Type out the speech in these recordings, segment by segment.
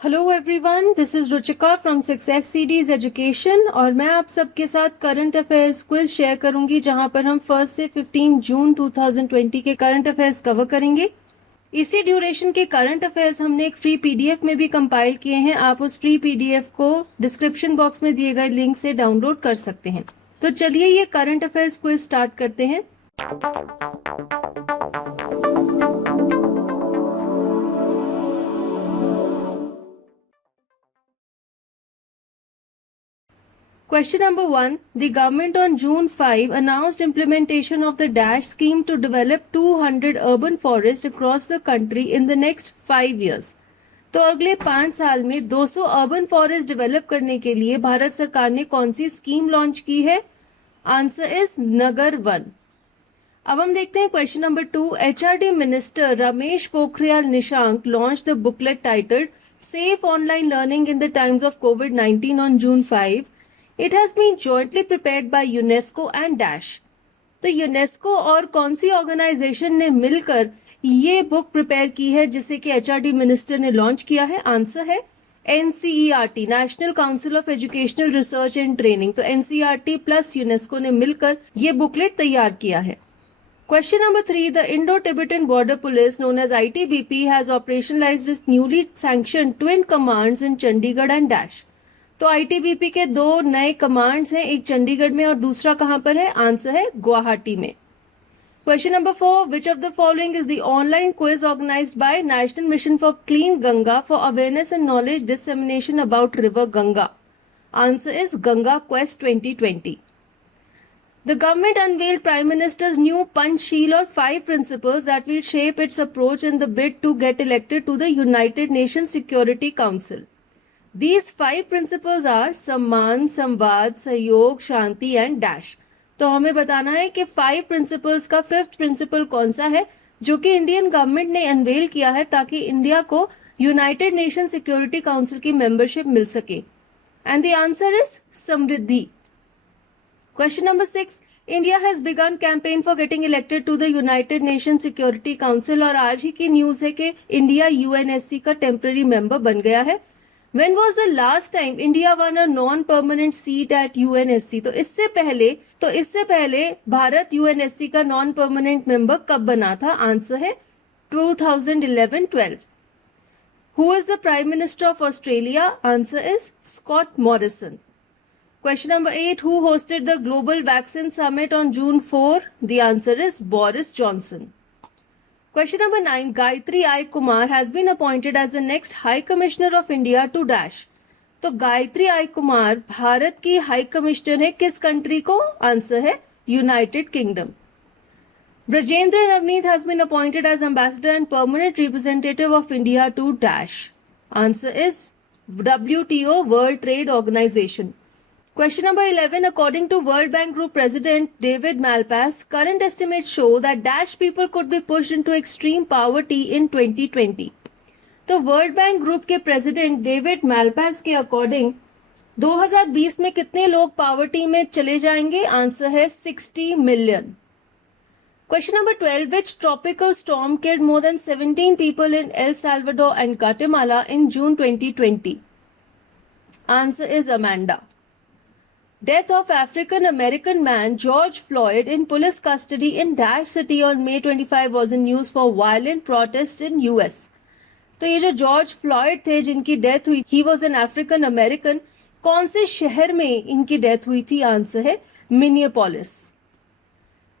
Hello everyone, this is Ruchika from success series education और मैं आप सबके साथ करंट अफेयर्स क्विज शेयर करूंगी जहां पर हम 1 से 15 जून 2020 के करंट अफेयर्स कवर करेंगे। इसी ड्यूरेशन के करंट अफेयर्स हमने एक फ्री पीडीएफ में भी कंपाइल किए हैं। आप उस फ्री पीडीएफ को डिस्क्रिप्शन बॉक्स में दिए गए लिंक से डाउनलोड कर सकते हैं। तो चलिए ये करंट अफेयर्स क्विज स्टार्ट करते हैं। Question number 1. The government on June 5 announced implementation of the DASH scheme to develop 200 urban forests across the country in the next 5 years. तो अगले 5 साल में 200 अर्बन फॉरेस्ट डेवलप करने के लिए भारत सरकार ने कौन सी स्कीम लॉन्च की है? Answer is Nagar one. अब हम देखते हैं question number 2. HRD minister Ramesh Pokhriyal Nishank launch the booklet titled safe online learning in the times of covid on June 5. It has been jointly prepared by UNESCO and DASH. तो UNESCO और कौन सी organisation ने मिलकर ये बुक प्रिपेयर की है जिसे कि एचआरडी मिनिस्टर ने लॉन्च किया है? आंसर है NCERT, national council of educational research and training. तो एनसीईआरटी प्लस यूनेस्को ने मिलकर ये बुकलेट तैयार किया है। Question number 3. The Indo-Tibetan Border Police, known as ITBP, has operationalized its newly sanctioned twin commands in Chandigarh and Dash. तो ITBP के 2 नए कमांड्स हैं, एक चंडीगढ़ में और दूसरा कहां पर है? आंसर है गुवाहाटी में। Question number 4. Which of the following is the online quiz organised by National Mission for Clean Ganga for awareness and knowledge dissemination about river Ganga? Answer is Ganga Quest 2020. The government unveiled Prime Minister's new Panchsheel or 5 principles that will shape its approach in the bid to get elected to the United Nations Security Council. These 5 principles are सम्मान, संवाद, सहयोग, शांति and dash. तो हमें बताना है कि 5 principles का 5th principal कौन सा है जो कि इंडियन गवर्नमेंट ने अनवेल किया है ताकि इंडिया को यूनाइटेड नेशन सिक्योरिटी काउंसिल की मेंबरशिप मिल सके। And the answer is Samriddhi. Question number 6. India has begun campaign for getting elected to the United Nation Security Council और आज ही की न्यूज है कि इंडिया यूएनएससी का टेम्पररी मेंबर बन गया है। When was the last time India won a non-permanent seat at UNSC? तो इससे पहले भारत यूएनएससी का नॉन परमानेंट मेंबर कब बना था? आंसर है 2011-12. Who is the Prime Minister of Australia? Answer is Scott Morrison. Question number 8. Who hosted the Global Vaccine Summit on June 4? The answer is Boris Johnson. Question number 9. Gayatri I. Kumar has been appointed as the next High Commissioner of India to Dash. तो गायत्री आई कुमार भारत की high commissioner है किस country को? Answer है United kingdom. Brajendra Navneet has been appointed as ambassador and permanent representative of India to Dash. Answer is WTO, World Trade Organization. Question number 11. According to World Bank Group President David Malpass, current estimates show that Dash people could be pushed into extreme poverty in 2020. तो world bank group के president David Malpass के according 2020 में कितने लोग poverty में चले जाएंगे? Answer है 60 million. Question number 12. Which tropical storm killed more than 17 people in El Salvador and Guatemala in June 2020? Answer is Amanda. Death of African American man George Floyd in police custody in Dash City on May 25 was in news for violent protests in US. तो ये जो George Floyd थे जिनकी death हुई, he was an African American, कौन से शहर में इनकी डेथ हुई थी? आंसर है Minneapolis.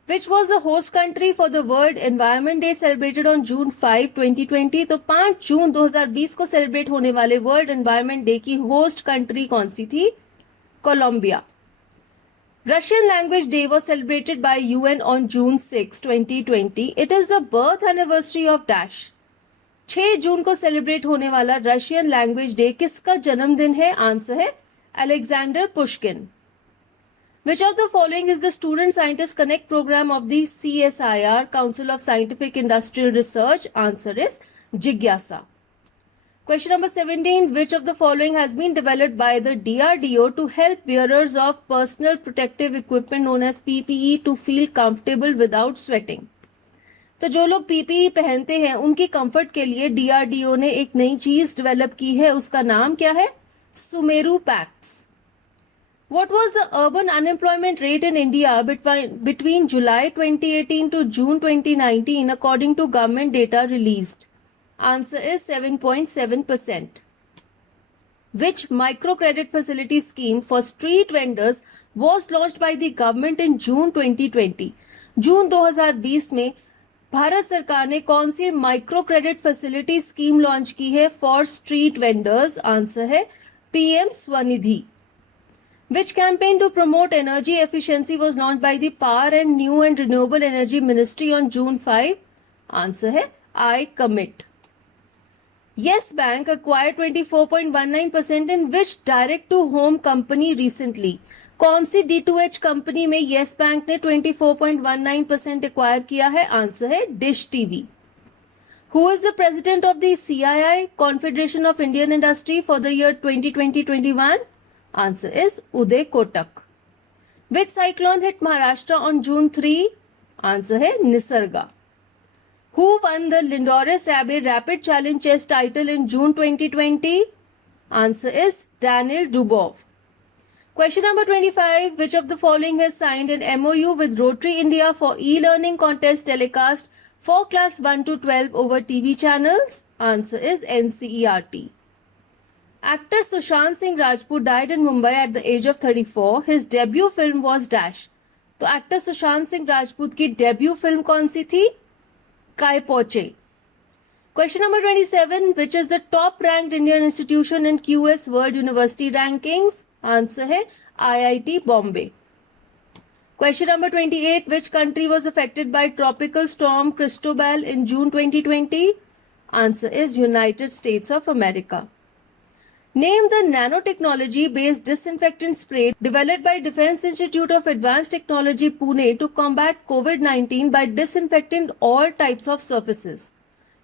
Which was the host country for the World Environment Day celebrated on June 5, 2020? तो 5 जून 2020 को सेलिब्रेट होने वाले वर्ल्ड एनवायरमेंट डे की होस्ट कंट्री कौन सी थी? Colombia. Russian Language Day was celebrated by UN on June 6, 2020. It is the birth anniversary of Dash. 6 जून को celebrate होने वाला रशियन लैंग्वेज डे किसका जन्मदिन है? आंसर है Alexander Pushkin. Which of the following is the Student Scientist Connect program of the CSIR, Council of Scientific Industrial Research? Answer is Jigyasa. Question number 17. Which of the following has been developed by the DRDO to help wearers of personal protective equipment known as PPE to feel comfortable without sweating? तो जो लोग PPE पहनते हैं उनकी comfort के लिए DRDO ने एक नई चीज डेवलप की है, उसका नाम क्या है? Sumeru PACS. What was the urban unemployment rate in India between July 2018 to June 2019 according to government data released? Answer is 7.7%. Which microcredit facility scheme for street vendors was launched by the government in June 2020? जून 2020 में भारत सरकार ने कौन सी micro credit facility scheme launch की है for street vendors? Answer है PM Svanidhi. Which campaign to promote energy efficiency was launched by the Power and New and Renewable Energy Ministry on June 5? Answer है I Commit. Yes Bank acquired 24.19% in which direct-to-home company recently? कौन सी D2H company में Yes Bank ने 24.19% acquire किया है? Answer है Dish TV. Who is the president of the CII, Confederation of Indian Industry, for the year 2020-21? Answer is Uday Kotak. Which cyclone hit Maharashtra on June 3? Answer है Nisarga. Who won the Lindores Abbey Rapid Challenge Chess title in June 2020? Answer is Daniel Dubov. Question number 25. Which of the following has signed an MOU with Rotary India for e-learning contest telecast for class 1 to 12 over TV channels? Answer is NCERT. Actor Sushant Singh Rajput died in Mumbai at the age of 34. His debut film was Dash. तो actor Sushant Singh Rajput की debut film कौन सी थी? काय पहुंचे। Question number 27. Which is the top ranked Indian institution in QS world university rankings? Answer है IIT Bombay. Question number 28. Which country was affected by tropical storm Cristobal in June 2020? Answer is United States of America. Name the nanotechnology-based disinfectant spray developed by Defence Institute of Advanced Technology Pune to combat COVID-19 by disinfecting all types of surfaces.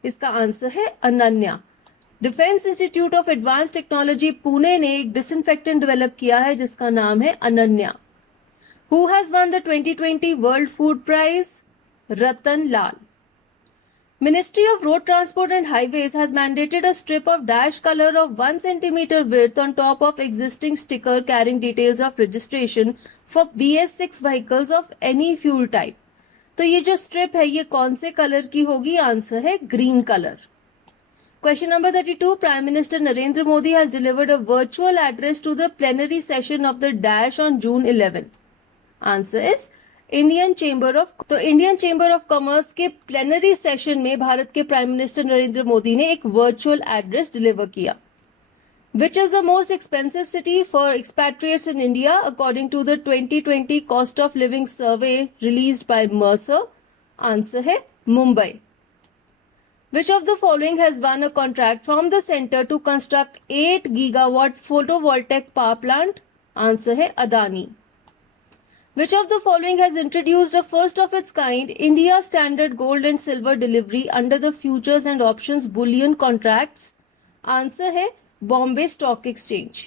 इसका answer है Ananya. Defence institute of advance technology Pune ने एक disinfectant develop किया है जिसका नाम है Ananya. Who has won the 2020 World Food Prize? Ratan Lal. Ministry of Road Transport and Highways has mandated a strip of dash color of 1 centimeter width on top of existing sticker carrying details of registration for BS6 vehicles of any fuel type. तो ये जो strip है ये कौन से colour की होगी? Answer है green colour. Question number 32. Prime Minister Narendra Modi has delivered a virtual address to the plenary session of the Dash on June 11. Answer is Indian chamber of commerce के plenary session में भारत के prime minister Narendra Modi ने एक virtual address deliver किया। Which is the most expensive city for expatriates in India according to the 2020 cost of living survey released by Mercer? Answer है Mumbai. Which of the following has won a contract from the center to construct 8 gigawatt photovoltaic power plant? Answer है Adani. Which of the following has introduced a first of its kind India standard gold and silver delivery under the futures and options bullion contracts? Answer है Bombay Stock Exchange.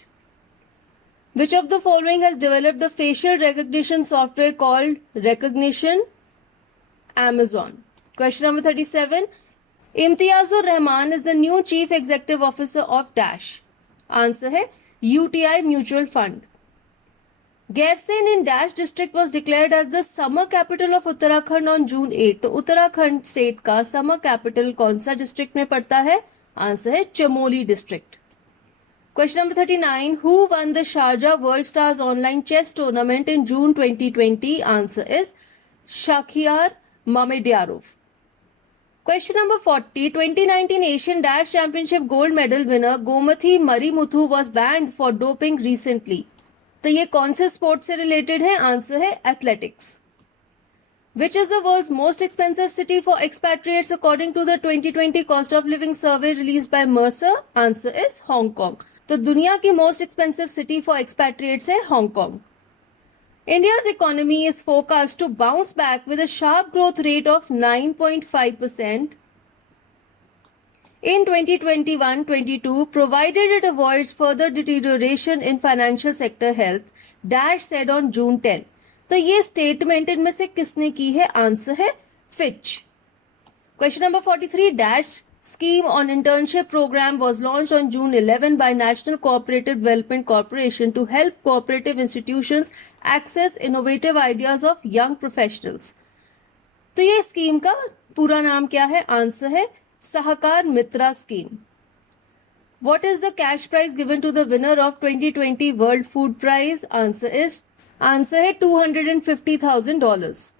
Which of the following has developed a facial recognition software called Recognition? Amazon. Question number 37. Imtiazur Rahman is the new Chief Executive Officer of Dash. Answer है UTI Mutual Fund. Gairsene in Dash district was declared as the summer capital of Uttarakhand on June 8. तो Uttarakhand state का summer capital कौन सा district में पड़ता है? Answer है Chamoli district. Question number 39. Who won the Sharjah World Stars online chess tournament in June 2020? Answer is Shakhiar Mamediyarov. Question number 40. 2019 Asian Dash Championship gold medal winner Gomathi Marimuthu was banned for doping recently. तो ये कौन से sport से related है? Answer है athletics. Which is the world's most expensive city for expatriates according to the 2020 cost of living survey released by Mercer? Answer is Hong Kong. तो दुनिया की मोस्ट एक्सपेंसिव सिटी फॉर एक्सपैट्रिएट्स है Hong Kong. India's economy is forecast to bounce back with a sharp growth rate of 9.5% in 2021-22 provided it avoids further deterioration in financial sector health, Dash said on June 10. तो ये statement इनमें से किसने की है? Answer है Fitch. Question number 43. Dash scheme on internship program was launched on June 11 by National Cooperative Development Corporation to help cooperative institutions access innovative ideas of young professionals. तो ये स्कीम का पूरा नाम क्या है? आंसर है सहकार मित्रा scheme. What is the cash prize given to the winner of 2020 World Food Prize? Answer है $250,000.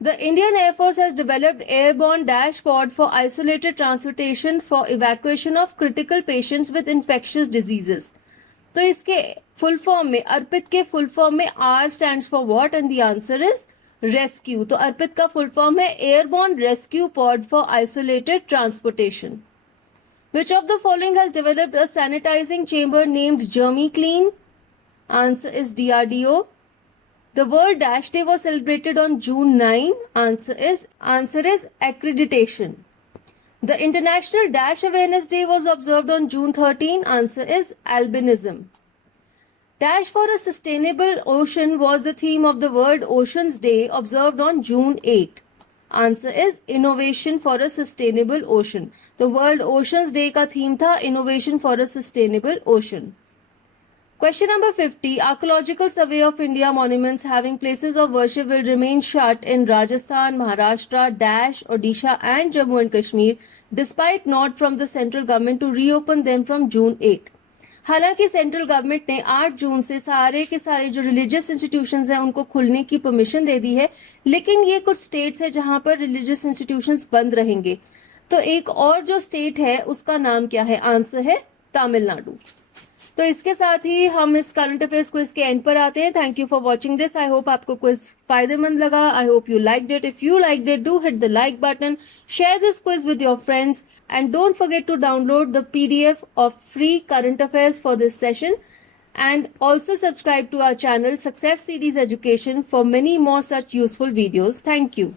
The Indian Air Force has developed airborne dash pod for isolated transportation for evacuation of critical patients with infectious diseases. तो इसके full form में, अर्पित के full form में R stands for what and the answer is rescue. तो अर्पित का full form है airborne rescue pod for isolated transportation. Which of the following has developed a sanitizing chamber named GermiClean? Answer is DRDO. The World Dash Day was celebrated on June 9. Answer is accreditation. The International Dash Awareness Day was observed on June 13. Answer is albinism. Dash for a Sustainable Ocean was the theme of the World Oceans Day observed on June 8. Answer is innovation for a sustainable ocean. The World Oceans Day का theme था innovation for a sustainable ocean. Question number 50. Archaeological Survey of India monuments having places of worship will remain shut in Rajasthan, Maharashtra, Dash, Odisha and Jammu and Kashmir despite nod from the central government to reopen them from June 8. हालांकि central government ने 8 जून से सारे के सारे जो religious institutions हैं उनको खुलने की परमिशन दे दी है, लेकिन ये कुछ स्टेट्स है जहां पर रिलीजियस इंस्टीट्यूशंस बंद रहेंगे. तो एक और जो स्टेट है उसका नाम क्या है? आंसर है तमिलनाडु. तो इसके साथ ही हम इस करंट अफेयर्स क्विज के एंड पर आते हैं. Thank you for watching this. I hope आपको क्विज फायदेमंद लगा. I hope you liked it. If you liked it, do hit the like button, share this quiz with your friends, and don't forget to download the PDF of free current affairs for this session, and also subscribe to our channel Success Series Education for many more such useful videos. Thank you.